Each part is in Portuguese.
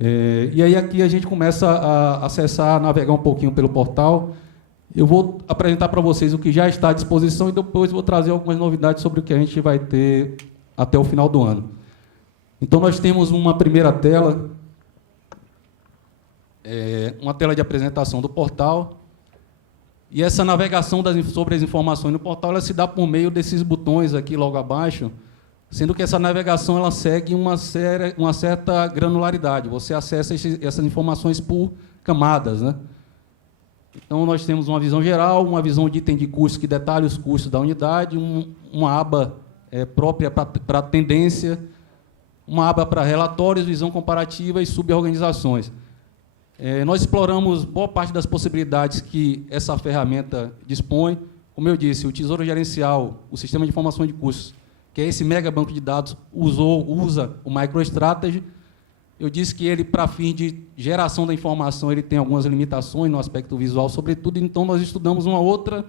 E aí aqui a gente começa a acessar, a navegar um pouquinho pelo portal. Eu vou apresentar para vocês o que já está à disposição e depois vou trazer algumas novidades sobre o que a gente vai ter até o final do ano. Então, nós temos uma primeira tela, uma tela de apresentação do portal, e essa navegação sobre as informações no portal ela se dá por meio desses botões aqui logo abaixo, sendo que essa navegação ela segue uma certa granularidade. Você acessa essas informações por camadas, né? Então, nós temos uma visão geral, uma visão de item de custo que detalha os custos da unidade, uma aba própria para tendência, uma aba para relatórios, visão comparativa e suborganizações. Nós exploramos boa parte das possibilidades que essa ferramenta dispõe. Como eu disse, o Tesouro Gerencial, o Sistema de Informação de Custos, que é esse mega banco de dados, usa o MicroStrategy. Eu disse que ele, para fim de geração da informação, ele tem algumas limitações no aspecto visual, sobretudo, então nós estudamos uma outra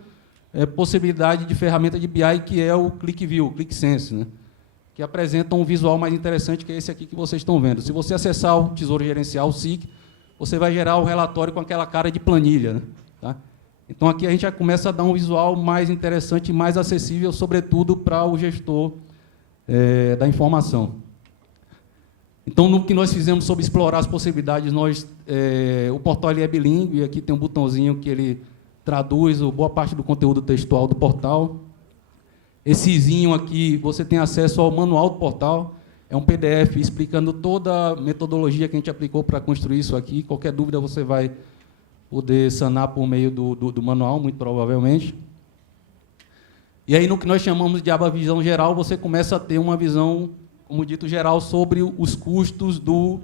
possibilidade de ferramenta de BI, que é o ClickView, o ClickSense, né? Que apresenta um visual mais interessante, que é esse aqui que vocês estão vendo. Se você acessar o Tesouro Gerencial, o SIC, você vai gerar o relatório com aquela cara de planilha, né? Tá? Então, aqui a gente já começa a dar um visual mais interessante e mais acessível, sobretudo para o gestor da informação. Então, no que nós fizemos sobre explorar as possibilidades, o portal ele é bilíngue, e aqui tem um botãozinho que ele traduz boa parte do conteúdo textual do portal. Esse izinho aqui, você tem acesso ao manual do portal, é um PDF explicando toda a metodologia que a gente aplicou para construir isso aqui. Qualquer dúvida você vai poder sanar por meio do manual, muito provavelmente. E aí, no que nós chamamos de aba visão geral, você começa a ter uma visão, como dito, geral sobre os custos do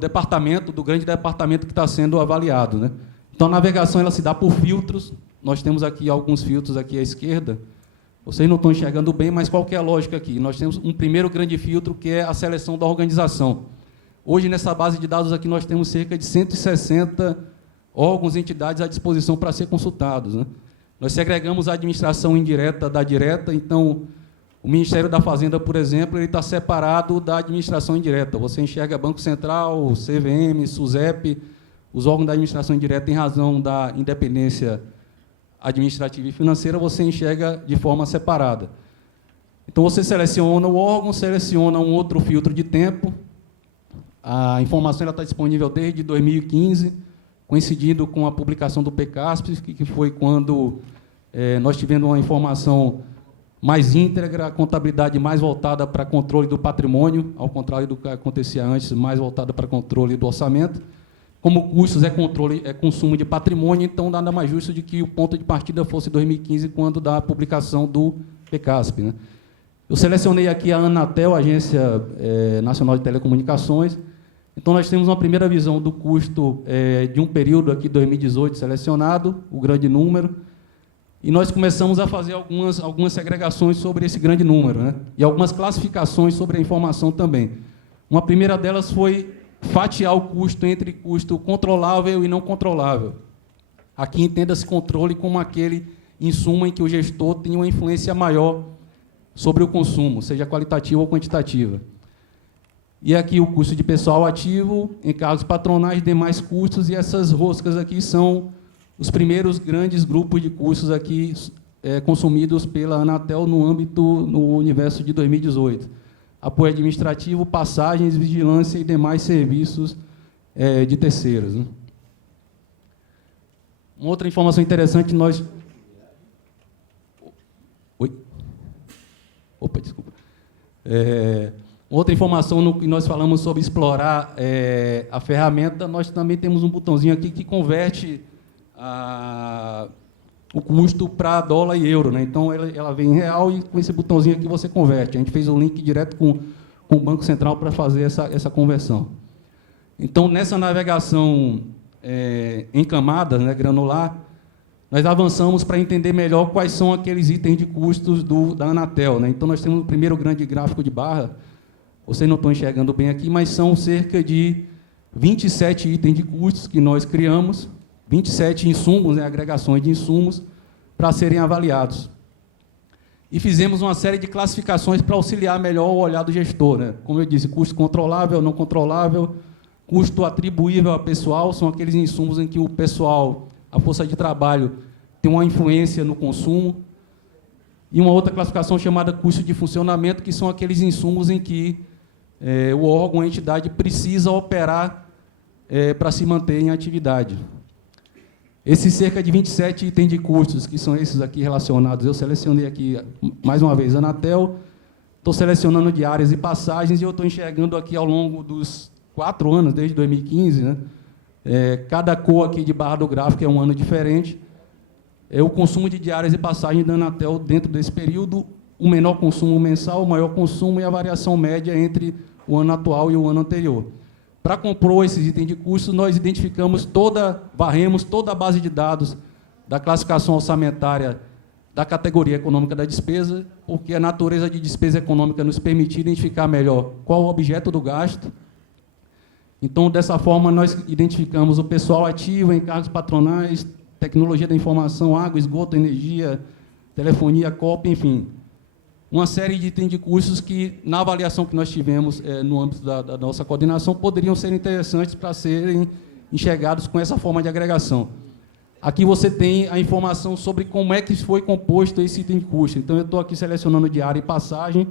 departamento, do grande departamento que está sendo avaliado, né? Então, a navegação ela se dá por filtros. Nós temos aqui alguns filtros aqui à esquerda. Vocês não estão enxergando bem, mas qual que é a lógica aqui? Nós temos um primeiro grande filtro, que é a seleção da organização. Hoje, nessa base de dados aqui, nós temos cerca de 160 órgãos e entidades à disposição para ser consultados, né? Nós segregamos a administração indireta da direta. Então, o Ministério da Fazenda, por exemplo, ele está separado da administração indireta. Você enxerga Banco Central, CVM, SUSEP, os órgãos da administração indireta, em razão da independência administrativa e financeira, você enxerga de forma separada. Então, você seleciona o órgão, seleciona um outro filtro de tempo. A informação está disponível desde 2015, coincidindo com a publicação do PCASP, que foi quando nós tivemos uma informação mais íntegra, a contabilidade mais voltada para controle do patrimônio, ao contrário do que acontecia antes, mais voltada para controle do orçamento. Como custos é consumo de patrimônio, então nada mais justo de que o ponto de partida fosse 2015, quando da publicação do PCASP, né? Eu selecionei aqui a Anatel, Agência Nacional de Telecomunicações. Então, nós temos uma primeira visão do custo de um período aqui, 2018, selecionado, o grande número, e nós começamos a fazer algumas segregações sobre esse grande número, né? E algumas classificações sobre a informação também. Uma primeira delas foi fatiar o custo entre custo controlável e não controlável. Aqui entenda-se controle como aquele insumo em que o gestor tem uma influência maior sobre o consumo, seja qualitativa ou quantitativa. E aqui o custo de pessoal ativo, encargos patronais, demais custos, e essas roscas aqui são os primeiros grandes grupos de custos aqui consumidos pela Anatel no universo de 2018. Apoio administrativo, passagens, vigilância e demais serviços de terceiros, né? Uma outra informação interessante, nós... Oi? Opa, desculpa. Outra informação no que nós falamos sobre explorar a ferramenta, nós também temos um botãozinho aqui que converte o custo para dólar e euro, né? Então, ela vem em real e com esse botãozinho aqui você converte. A gente fez um link direto com o Banco Central para fazer essa conversão. Então, nessa navegação em camadas, né, granular, nós avançamos para entender melhor quais são aqueles itens de custos da Anatel, né? Então, nós temos o primeiro grande gráfico de barra. Vocês não estão enxergando bem aqui, mas são cerca de 27 itens de custos que nós criamos, 27 insumos, né, agregações de insumos, para serem avaliados. e fizemos uma série de classificações para auxiliar melhor o olhar do gestor, né? Como eu disse, custo controlável, não controlável, custo atribuível a pessoal, são aqueles insumos em que o pessoal, a força de trabalho, tem uma influência no consumo. E uma outra classificação chamada custo de funcionamento, que são aqueles insumos em que o órgão, a entidade, precisa operar para se manter em atividade. Esses cerca de 27 itens de custos, que são esses aqui relacionados, eu selecionei aqui, mais uma vez, Anatel, estou selecionando diárias e passagens, e eu estou enxergando aqui, ao longo dos 4 anos, desde 2015, né, cada cor aqui de barra do gráfico é um ano diferente, o consumo de diárias e passagens da Anatel dentro desse período, o menor consumo mensal, o maior consumo e a variação média entre o ano atual e o ano anterior. Para compor esses itens de custo, nós identificamos varremos toda a base de dados da classificação orçamentária da categoria econômica da despesa, porque a natureza de despesa econômica nos permite identificar melhor qual o objeto do gasto. Então, dessa forma, nós identificamos o pessoal ativo, encargos patronais, tecnologia da informação, água, esgoto, energia, telefonia, COP, enfim. Uma série de itens de custos que, na avaliação que nós tivemos no âmbito da nossa coordenação, poderiam ser interessantes para serem enxergados com essa forma de agregação. Aqui você tem a informação sobre como é que foi composto esse item de custo. Então, eu estou aqui selecionando diária e passagem.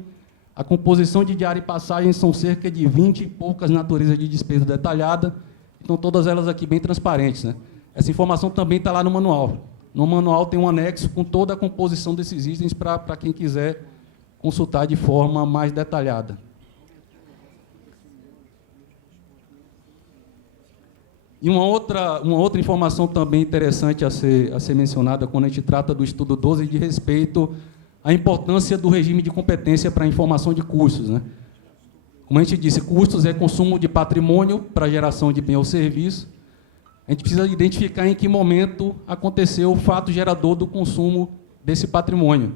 A composição de diária e passagem são cerca de 20 e poucas naturezas de despesa detalhada. Então, todas elas aqui bem transparentes, né? Essa informação também está lá no manual. No manual tem um anexo com toda a composição desses itens para quem quiser consultar de forma mais detalhada. E uma outra informação também interessante a ser mencionada quando a gente trata do estudo 12 de respeito à importância do regime de competência para a informação de custos, né? Como a gente disse, custos é consumo de patrimônio para geração de bem ou serviço. A gente precisa identificar em que momento aconteceu o fato gerador do consumo desse patrimônio.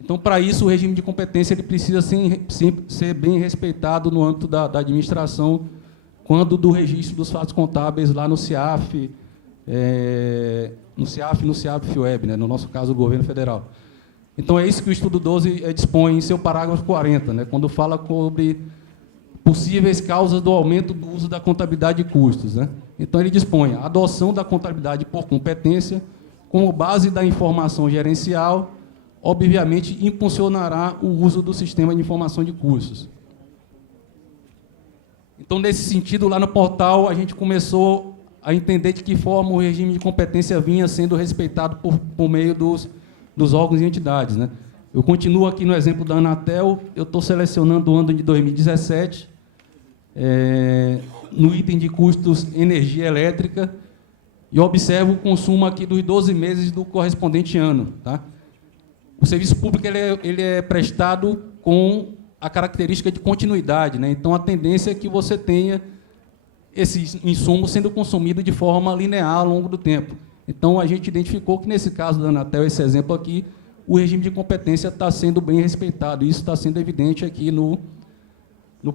Então, para isso, o regime de competência ele precisa ser bem respeitado no âmbito da administração, quando do registro dos fatos contábeis lá no CIAF, no CIAF-FIUEB, né, no nosso caso, o governo federal. Então, é isso que o estudo 12 dispõe em seu parágrafo 40, né, quando fala sobre possíveis causas do aumento do uso da contabilidade de custos, né. Então, ele dispõe a adoção da contabilidade por competência como base da informação gerencial, obviamente, impulsionará o uso do sistema de informação de custos. Então, nesse sentido, lá no portal, a gente começou a entender de que forma o regime de competência vinha sendo respeitado por meio dos órgãos e entidades, né? Eu continuo aqui no exemplo da Anatel, eu estou selecionando o ano de 2017, no item de custos energia elétrica, e observo o consumo aqui dos 12 meses do correspondente ano, tá? O serviço público ele é prestado com a característica de continuidade, né? Então, a tendência é que você tenha esse insumo sendo consumido de forma linear ao longo do tempo. Então, a gente identificou que, nesse caso da Anatel, esse exemplo aqui, o regime de competência está sendo bem respeitado. Isso está sendo evidente aqui no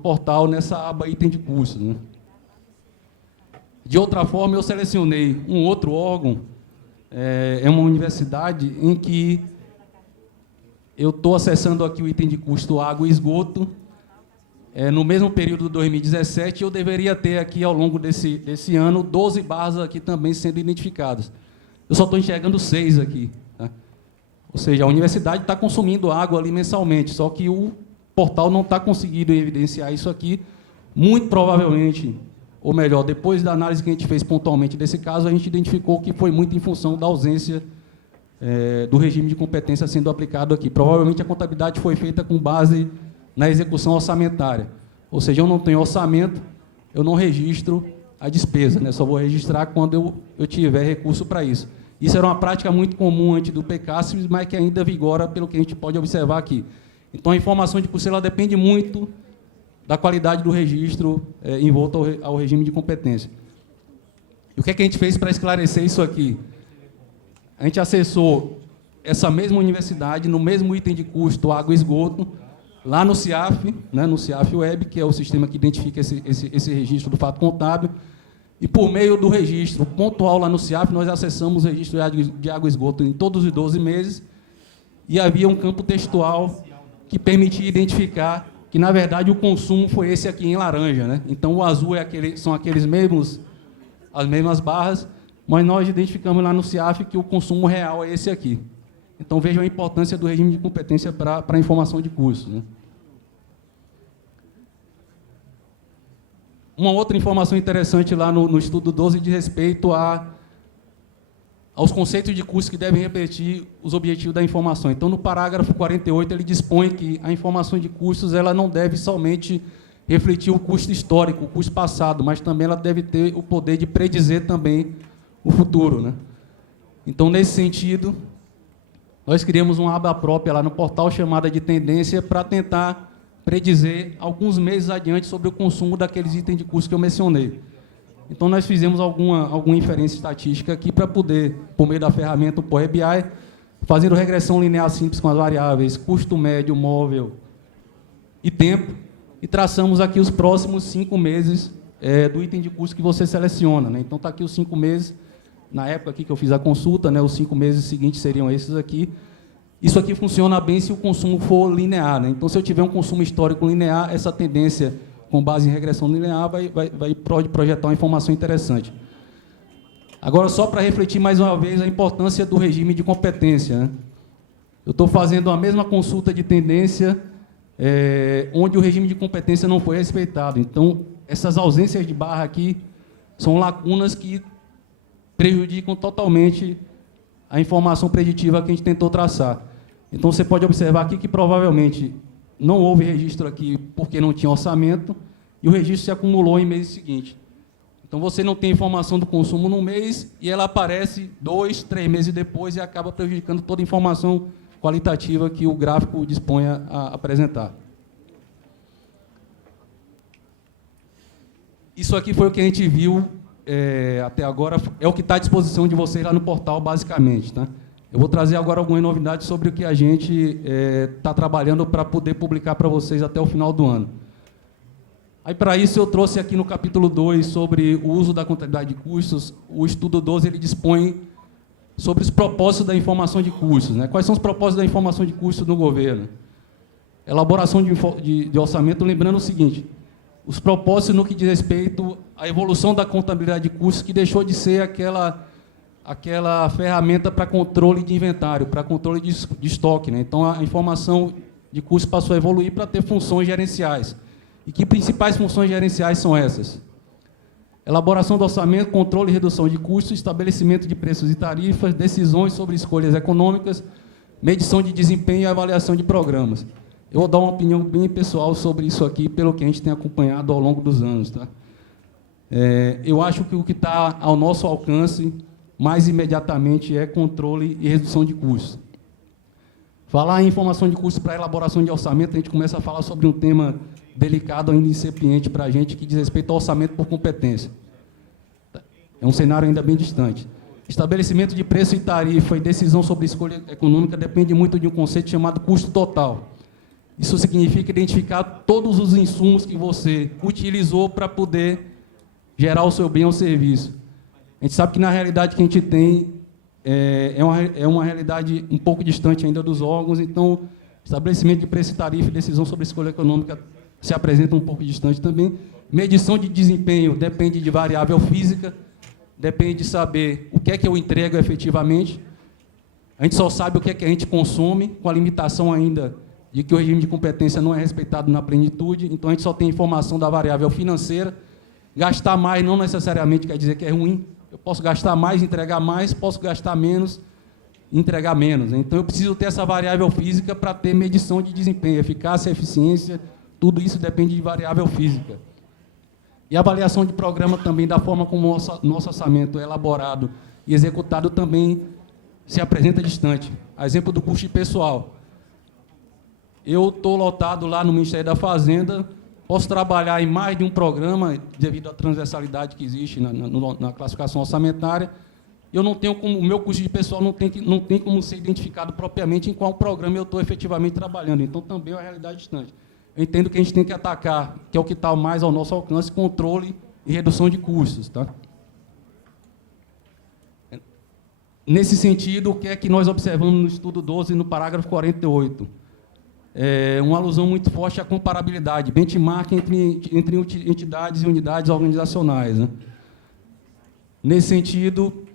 portal, nessa aba item de custos, né? De outra forma, eu selecionei um outro órgão, uma universidade em que eu estou acessando aqui o item de custo água e esgoto. No mesmo período de 2017, eu deveria ter aqui, ao longo desse ano, 12 barras aqui também sendo identificadas. Eu só estou enxergando 6 aqui, tá? Ou seja, a universidade está consumindo água ali mensalmente, só que o portal não está conseguindo evidenciar isso aqui. Muito provavelmente, ou melhor, depois da análise que a gente fez pontualmente desse caso, a gente identificou que foi muito em função da ausência do regime de competência sendo aplicado aqui. Provavelmente a contabilidade foi feita com base na execução orçamentária. Ou seja, eu não tenho orçamento, eu não registro a despesa, né? Só vou registrar quando eu tiver recurso para isso. Isso era uma prática muito comum antes do PCASP, mas que ainda vigora pelo que a gente pode observar aqui. Então, a informação de custo ela depende muito da qualidade do registro envolto ao regime de competência. E o que é que a gente fez para esclarecer isso aqui? A gente acessou essa mesma universidade, no mesmo item de custo, água e esgoto, lá no CIAF, né, no CIAF-Web, que é o sistema que identifica esse registro do fato contábil, e por meio do registro pontual lá no CIAF, nós acessamos o registro de água e esgoto em todos os 12 meses, e havia um campo textual que permitia identificar que, na verdade, o consumo foi esse aqui em laranja, né? Então, o azul são as mesmas barras, mas nós identificamos lá no CIAF que o consumo real é esse aqui. Então, vejam a importância do regime de competência para a informação de custos, né? Uma outra informação interessante lá no estudo 12 diz respeito aos conceitos de custo que devem repetir os objetivos da informação. Então, no parágrafo 48, ele dispõe que a informação de custos ela não deve somente refletir o custo histórico, o custo passado, mas também ela deve ter o poder de predizer também o futuro, né? Então, nesse sentido, nós criamos uma aba própria lá no portal chamada de tendência para tentar predizer alguns meses adiante sobre o consumo daqueles itens de custo que eu mencionei. Então, nós fizemos alguma inferência estatística aqui para poder, por meio da ferramenta o Power BI, fazendo regressão linear simples com as variáveis custo médio, móvel e tempo, e traçamos aqui os próximos 5 meses do item de custo que você seleciona, né? Então, está aqui os 5 meses, na época aqui que eu fiz a consulta, né, os 5 meses seguintes seriam esses aqui. Isso aqui funciona bem se o consumo for linear, né? Então, se eu tiver um consumo histórico linear, essa tendência com base em regressão linear pode projetar uma informação interessante. Agora, só para refletir mais uma vez a importância do regime de competência, né? Eu estou fazendo a mesma consulta de tendência onde o regime de competência não foi respeitado. Então, essas ausências de barra aqui são lacunas que prejudicam totalmente a informação preditiva que a gente tentou traçar. Então, você pode observar aqui que provavelmente não houve registro aqui porque não tinha orçamento e o registro se acumulou em mês seguinte. Então, você não tem informação do consumo no mês e ela aparece 2, 3 meses depois e acaba prejudicando toda a informação qualitativa que o gráfico dispõe a apresentar. Isso aqui foi o que a gente viu até agora, é o que está à disposição de vocês lá no portal, basicamente, tá? Eu vou trazer agora algumas novidades sobre o que a gente está trabalhando para poder publicar para vocês até o final do ano. Aí, para isso, eu trouxe aqui no capítulo 2 sobre o uso da contabilidade de custos. O estudo 12 ele dispõe sobre os propósitos da informação de custos, né? Quais são os propósitos da informação de custos no governo? Elaboração de orçamento, lembrando o seguinte, os propósitos no que diz respeito à evolução da contabilidade de custos, que deixou de ser aquela ferramenta para controle de inventário, para controle de estoque, né? Então, a informação de custos passou a evoluir para ter funções gerenciais. E que principais funções gerenciais são essas? Elaboração do orçamento, controle e redução de custos, estabelecimento de preços e tarifas, decisões sobre escolhas econômicas, medição de desempenho e avaliação de programas. Eu vou dar uma opinião bem pessoal sobre isso aqui, pelo que a gente tem acompanhado ao longo dos anos, tá? Eu acho que o que está ao nosso alcance, mais imediatamente, é controle e redução de custos. Falar em informação de custos para elaboração de orçamento, a gente começa a falar sobre um tema delicado, ainda incipiente para a gente, que diz respeito ao orçamento por competência. É um cenário ainda bem distante. Estabelecimento de preço e tarifa e decisão sobre escolha econômica depende muito de um conceito chamado custo total. Isso significa identificar todos os insumos que você utilizou para poder gerar o seu bem ou serviço. A gente sabe que, na realidade que a gente tem, é uma realidade um pouco distante ainda dos órgãos, então, estabelecimento de preço e tarifa e decisão sobre escolha econômica se apresenta um pouco distante também. Medição de desempenho depende de variável física, depende de saber o que é que eu entrego efetivamente. A gente só sabe o que é que a gente consome, com a limitação ainda de que o regime de competência não é respeitado na plenitude, então a gente só tem informação da variável financeira. Gastar mais não necessariamente quer dizer que é ruim. Eu posso gastar mais, entregar mais, posso gastar menos, entregar menos. Então, eu preciso ter essa variável física para ter medição de desempenho, eficácia, eficiência, tudo isso depende de variável física. E a avaliação de programa também, da forma como o nosso orçamento é elaborado e executado, também se apresenta distante. A exemplo do custo de pessoal. Eu estou lotado lá no Ministério da Fazenda, posso trabalhar em mais de um programa, devido à transversalidade que existe na classificação orçamentária. Eu não tenho como, o meu custo de pessoal não tem como ser identificado propriamente em qual programa eu estou efetivamente trabalhando. Então, também é uma realidade distante. Eu entendo que a gente tem que atacar, que é o que está mais ao nosso alcance, controle e redução de custos, tá? Nesse sentido, o que é que nós observamos no estudo 12, no parágrafo 48? Uma alusão muito forte à comparabilidade, benchmark entre entidades e unidades organizacionais, né? Nesse sentido,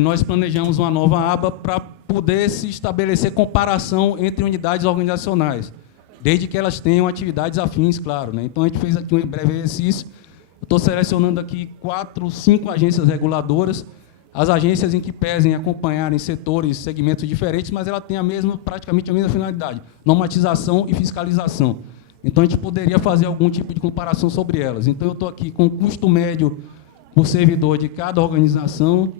nós planejamos uma nova aba para poder se estabelecer comparação entre unidades organizacionais, desde que elas tenham atividades afins, claro, né? Então, a gente fez aqui um breve exercício. Eu estou selecionando aqui 4, 5 agências reguladoras, as agências em que pesem acompanharem setores, segmentos diferentes, mas ela tem praticamente a mesma finalidade, normatização e fiscalização. Então, a gente poderia fazer algum tipo de comparação sobre elas. Então, eu estou aqui com o custo médio por servidor de cada organização,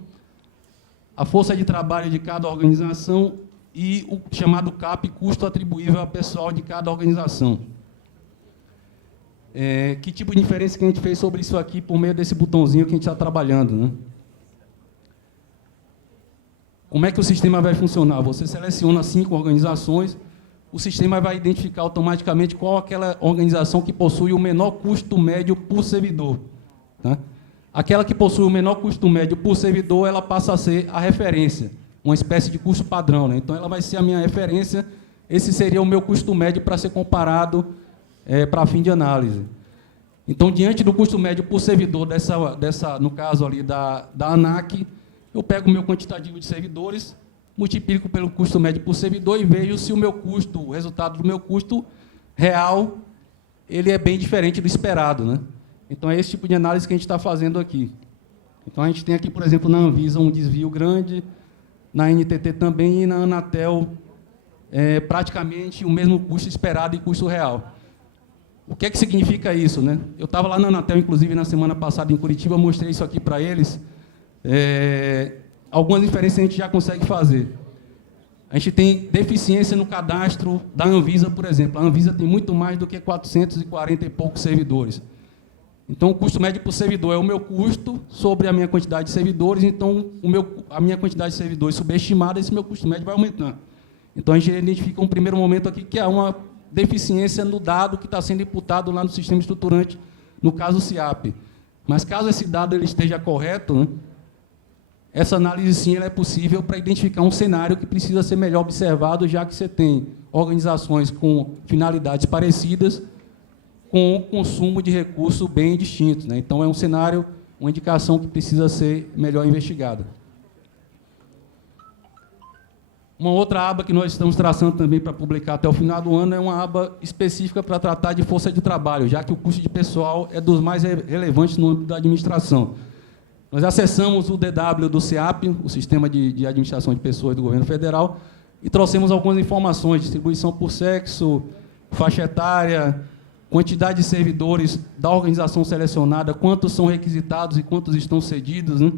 a força de trabalho de cada organização e o chamado CAP, custo atribuível ao pessoal de cada organização. Que tipo de diferença que a gente fez sobre isso aqui por meio desse botãozinho que a gente está trabalhando, né? Como é que o sistema vai funcionar? Você seleciona 5 organizações, o sistema vai identificar automaticamente qual aquela organização que possui o menor custo médio por servidor, tá? Aquela que possui o menor custo médio por servidor, ela passa a ser a referência, uma espécie de custo padrão, né? Então, ela vai ser a minha referência, esse seria o meu custo médio para ser comparado para fim de análise. Então, diante do custo médio por servidor, no caso ali da ANAC, eu pego o meu quantitativo de servidores, multiplico pelo custo médio por servidor e vejo se o meu custo, o resultado do meu custo real, ele é bem diferente do esperado, né? Então, é esse tipo de análise que a gente está fazendo aqui. Então, a gente tem aqui, por exemplo, na Anvisa, um desvio grande, na NTT também, e na Anatel, praticamente o mesmo custo esperado e custo real. O que é que significa isso, né? Eu estava lá na Anatel, inclusive, na semana passada, em Curitiba, mostrei isso aqui para eles. Algumas diferenças a gente já consegue fazer. A gente tem deficiência no cadastro da Anvisa, por exemplo. A Anvisa tem muito mais do que 440 e poucos servidores. Então, o custo médio por servidor é o meu custo sobre a minha quantidade de servidores. Então, a minha quantidade de servidores subestimada, esse meu custo médio vai aumentar. Então, a gente identifica um primeiro momento aqui que há uma deficiência no dado que está sendo imputado lá no sistema estruturante, no caso CIAP. Mas, caso esse dado ele esteja correto, né, essa análise, sim, ela é possível para identificar um cenário que precisa ser melhor observado, já que você tem organizações com finalidades parecidas, com consumo de recursos bem distintos, né? Então, é um cenário, uma indicação que precisa ser melhor investigada. Uma outra aba que nós estamos traçando também para publicar até o final do ano é uma aba específica para tratar de força de trabalho, já que o custo de pessoal é dos mais relevantes no âmbito da administração. Nós acessamos o DW do CEAP, o Sistema de Administração de Pessoas do Governo Federal, e trouxemos algumas informações, distribuição por sexo, faixa etária, quantidade de servidores da organização selecionada, quantos são requisitados e quantos estão cedidos, né?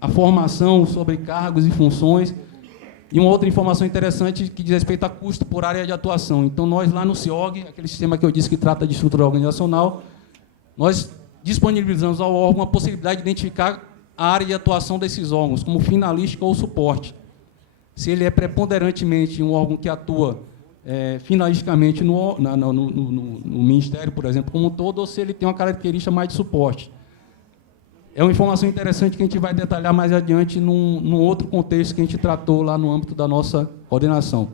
A formação sobre cargos e funções, e uma outra informação interessante que diz respeito a custo por área de atuação. Então, nós lá no CIOG, aquele sistema que eu disse que trata de estrutura organizacional, nós disponibilizamos ao órgão a possibilidade de identificar a área de atuação desses órgãos, como finalística ou suporte. Se ele é preponderantemente um órgão que atua finalisticamente no Ministério, por exemplo, como um todo, ou se ele tem uma característica mais de suporte. É uma informação interessante que a gente vai detalhar mais adiante num outro contexto que a gente tratou lá no âmbito da nossa coordenação.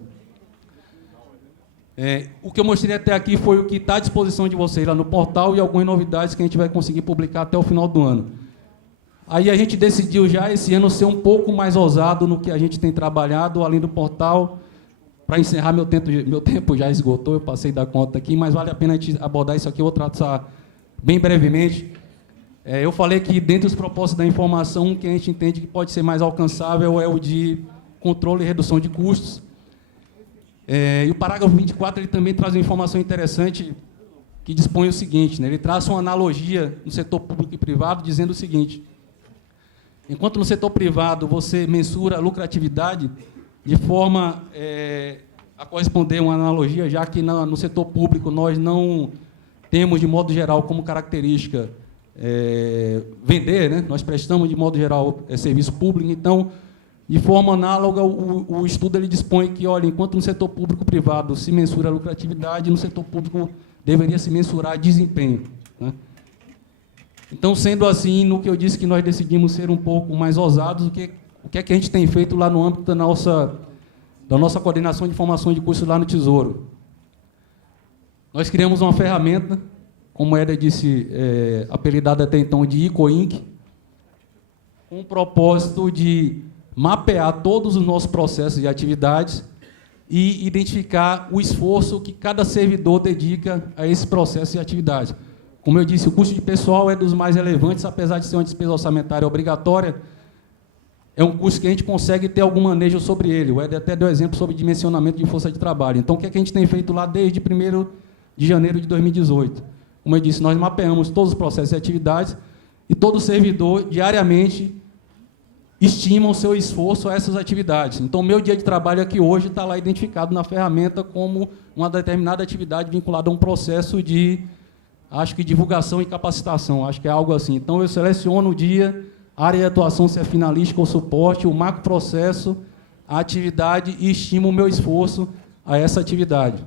O que eu mostrei até aqui foi o que está à disposição de vocês lá no portal e algumas novidades que a gente vai conseguir publicar até o final do ano. Aí a gente decidiu já esse ano ser um pouco mais ousado no que a gente tem trabalhado, além do portal. Para encerrar, meu tempo já esgotou, eu passei da conta aqui, mas vale a pena a gente abordar isso aqui, eu vou tratar bem brevemente. Eu falei que, dentre os propósitos da informação, um que a gente entende que pode ser mais alcançável é o de controle e redução de custos. E o parágrafo 24 ele também traz uma informação interessante que dispõe o seguinte, né? Ele traz uma analogia no setor público e privado, dizendo o seguinte: enquanto no setor privado você mensura a lucratividade de forma a corresponder a uma analogia, já que no setor público nós não temos, de modo geral, como característica vender, né? Nós prestamos, de modo geral, serviço público. Então, de forma análoga, o estudo ele dispõe que, olha, enquanto no setor público-privado se mensura a lucratividade, no setor público deveria se mensurar desempenho, né? Então, sendo assim, no que eu disse que nós decidimos ser um pouco mais ousados, o que é que a gente tem feito lá no âmbito da nossa coordenação de formação de cursos lá no Tesouro? Nós criamos uma ferramenta, como a Éder disse, apelidada até então de ICOINC, com o propósito de mapear todos os nossos processos e atividades e identificar o esforço que cada servidor dedica a esse processo e atividade. Como eu disse, o custo de pessoal é dos mais relevantes, apesar de ser uma despesa orçamentária obrigatória, é um custo que a gente consegue ter algum manejo sobre ele. O Éder até deu exemplo sobre dimensionamento de força de trabalho. Então, o que é que a gente tem feito lá desde 1º de janeiro de 2018? Como eu disse, nós mapeamos todos os processos e atividades e todo servidor, diariamente, estima o seu esforço a essas atividades. Então, o meu dia de trabalho aqui hoje está lá identificado na ferramenta como uma determinada atividade vinculada a um processo de, acho que, divulgação e capacitação, acho que é algo assim. Então, eu seleciono o dia, a área de atuação, se é finalística ou suporte, o macroprocesso, a atividade e estimo o meu esforço a essa atividade.